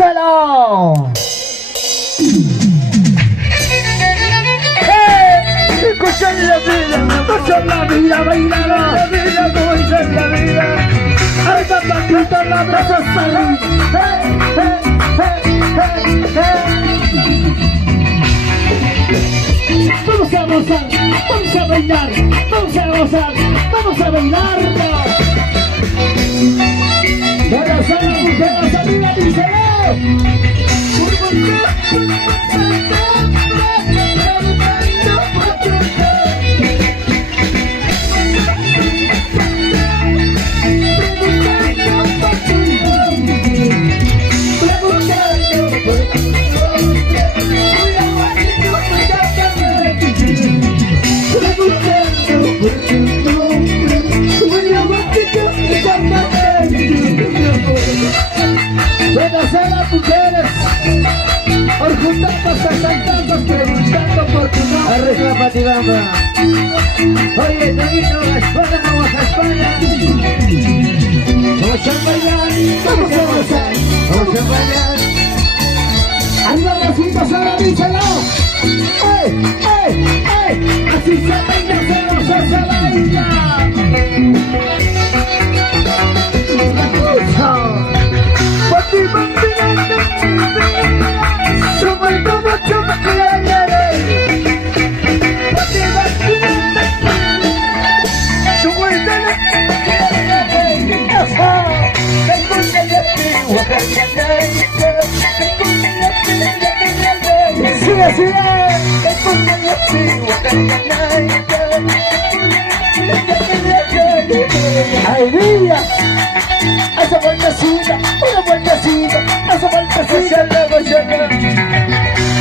¡Díselo! Escucha la vida, escucha la vida, baila la vida, como dice la vida. Ay, papacito, la abrazo salud. Vamos a gozar, vamos a bailar, vamos a gozar, vamos a bailar. Vamos a la mujer, salida, díselo. Buenas a las mujeres, por juntarnos, cantando, preguntando por tu nombre. Arriba Patigamba. Oye, Tonito, España, vamos a España. Vamos a bailar, vamos a gozar, vamos a bailar. Arriba las citas, ahora díselo. ¡Ey, ey, ey! Así se baila, se goza, se baila. Sigue, sigue. Ay, niña, esa vueltecita, una vueltecita, esa vueltecita.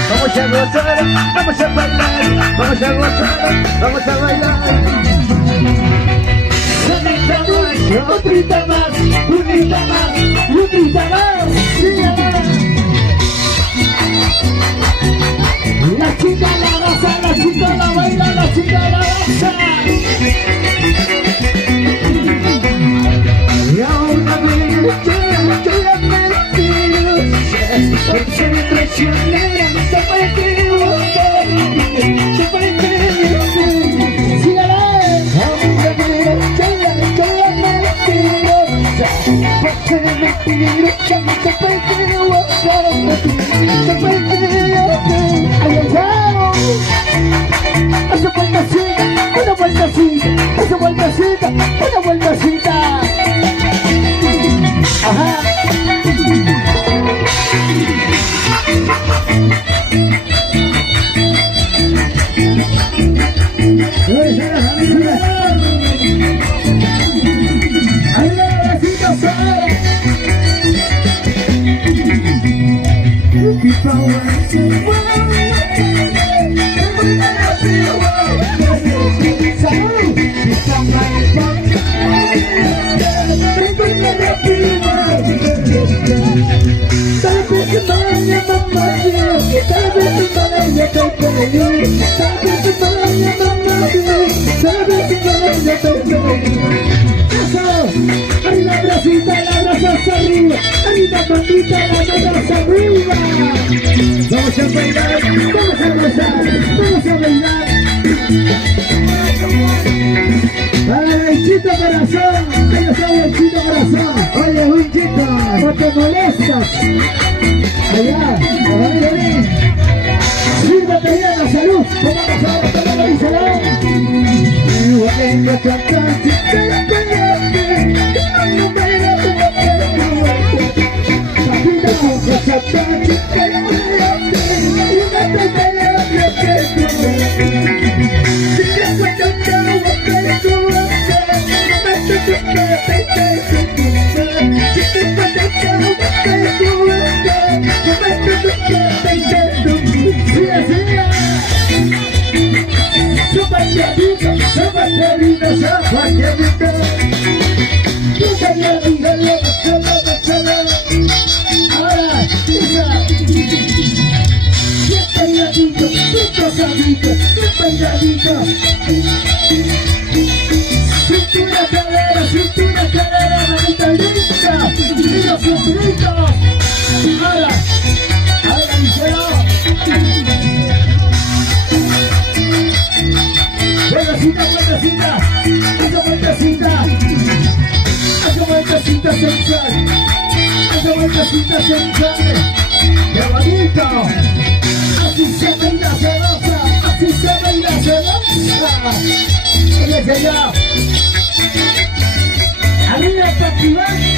Vamos a gozar, vamos a bailar, vamos a gozar, vamos a bailar. Otrita más, unita más, unita más. La chica la goza, la chica la baila, la chica la goza. Y ahora ven, estoy la mentirosa, porque me traicioné, se fue equivocar, se fue equivocar. Sígale. Ahora ven, estoy la mentirosa, porque me mentirosa, se fue equivocar, se fue equivocar. ¡Ay, ay, ay! ¡Esa vueltecita! ¡Una vueltecita! ¡Esa vueltecita! ¡Una vueltecita! ¡Ajá! ¡Ay, la besita sola! People want to arriba, bracita, la braza arriba, arriba, bandita, la braza arriba. Vamos a bailar, vamos a gozar, vamos a bailar. Para el chito corazón, que yo soy el chito corazón. Oye, un chito, no te molestas. Allá, vení. Sírvete bien la salud, como nosotros te lo díselo. Yo vengo a cantar, cintura, cadera, manita linda, y los sombritos. Ahora, besitos en mi sangre. ¡Qué bonito! Así se baila celosa, así se baila celosa. Oye, señor. Arriba está activando.